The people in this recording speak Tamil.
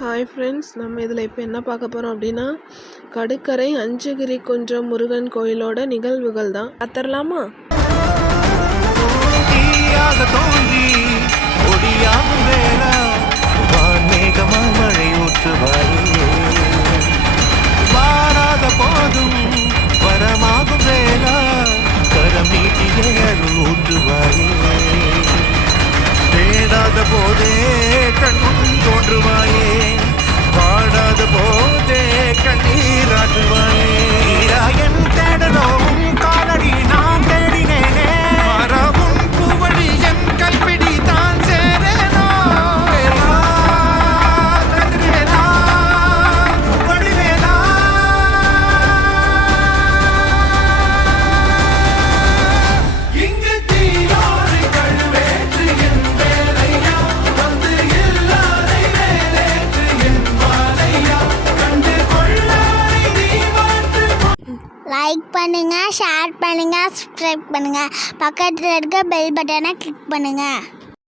ஹாய் ஃப்ரெண்ட்ஸ் நம்ம இதில் இப்போ என்ன பார்க்க போகிறோம் அப்படின்னா கடுக்கரை அஞ்சுகிரி குன்றம் முருகன் கோயிலோட நிகழ்வுகள் தான். பார்த்துடலாமா? போதே லைக் பண்ணுங்கள் ஷேர் பண்ணுங்கள் சப்ஸ்கிரைப் பண்ணுங்கள் பக்கத்தில் இருக்க பெல் பட்டனை கிளிக் பண்ணுங்கள்